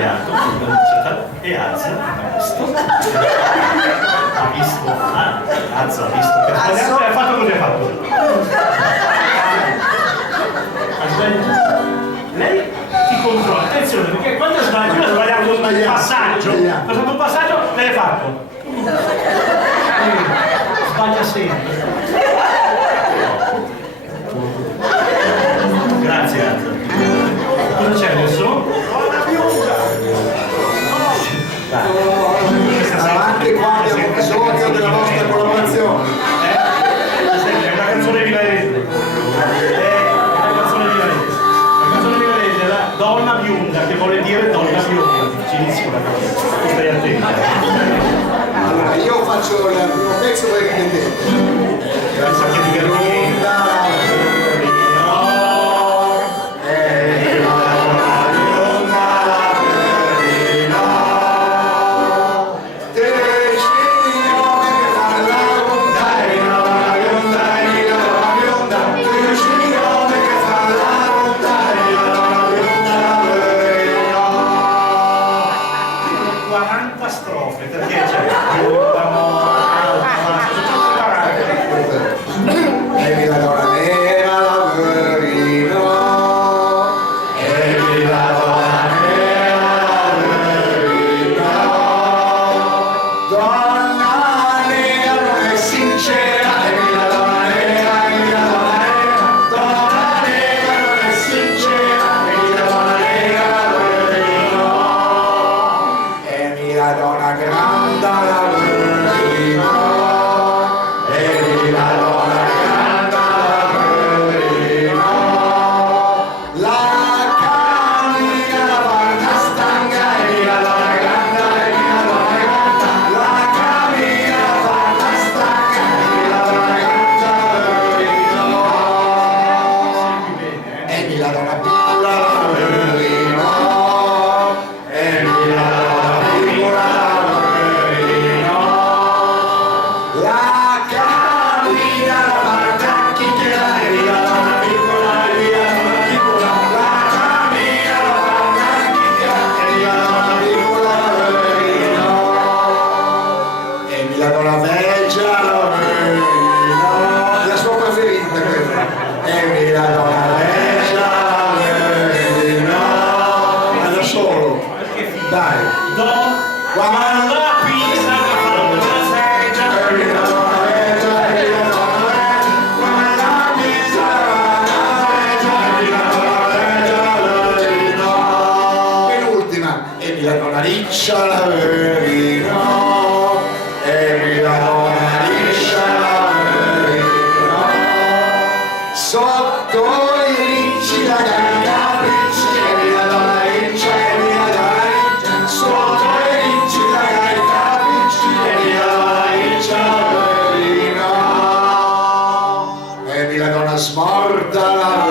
sbagliato, e alza, ha visto, alza, ha visto che ha sbagliato e ha fatto così, ha fatto. Lei ti controlla, attenzione, perché quando ha sbagliato il passaggio, ha fatto un passaggio, lei ha fatto. Sbaglia sempre. Grazie, Anza. Cosa c'è adesso? Anche qua abbiamo bisogno della vostra collaborazione. È una canzone milanese. È una canzone milanese. La canzone milanese è la donna bionda, che vuole dire donna bionda. Ci inizi con la cosa. Stai attento. Allora, io faccio il primo pezzo, voi riprendete. La sacca di Garnier. Smorta la